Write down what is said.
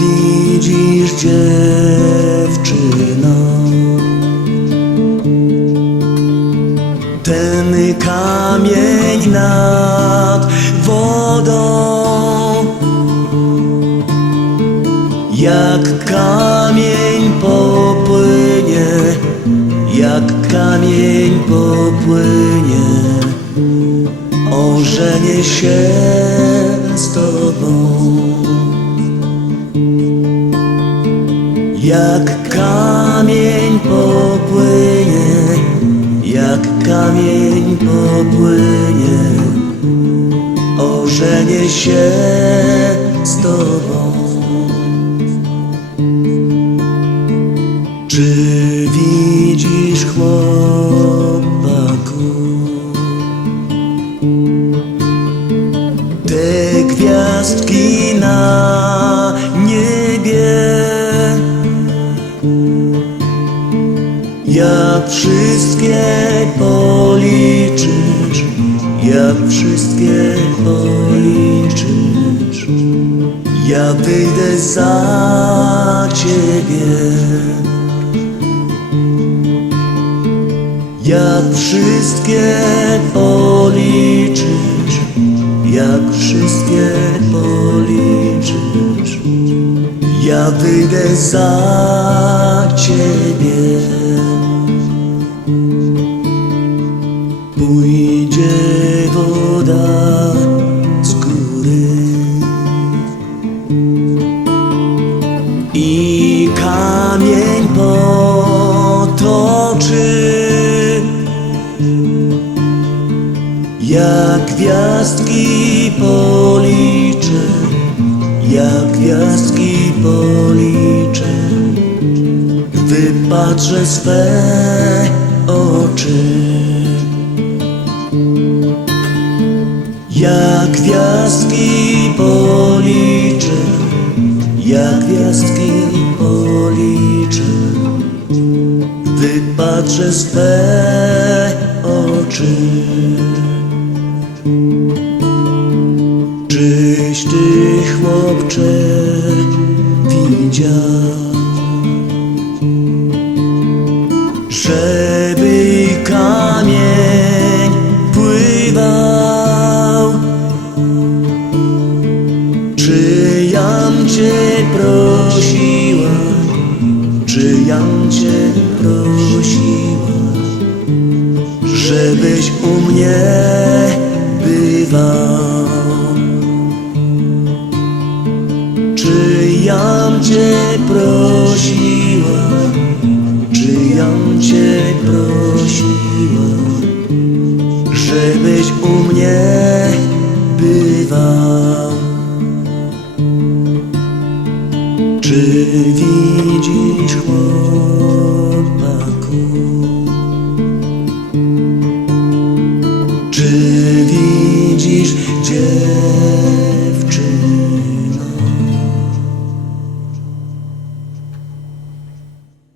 Widzisz dziewczyno? Ten kamień nad wodą. Jak kamień popłynie Jak kamień popłynie Ożenię się z tobą Jak kamień popłynie, jak kamień popłynie, ożenię się z Tobą. Czy widzisz chłopaku te gwiazdki na Jak wszystkie policzysz, jak wszystkie policzysz, ja wyjdę za ciebie. Jak wszystkie policzysz, jak wszystkie policzysz, ja wyjdę za ciebie. Pójdzie woda z góry i kamień potoczy. Jak gwiazdki policzę, jak gwiazdki policzę, wypatrzę swe oczy. Jak gwiazdki policzę, jak gwiazdki policzę, wypatrzę swe oczy. Czyś ty, chłopcze, widział, żeby kamień pływał? Czy jam cię prosiła, czy jam cię prosiła, żebyś u mnie bywał? Jam cię prosiła, czy jam cię prosiła, żebyś u mnie bywał? Czy widzisz chłopaku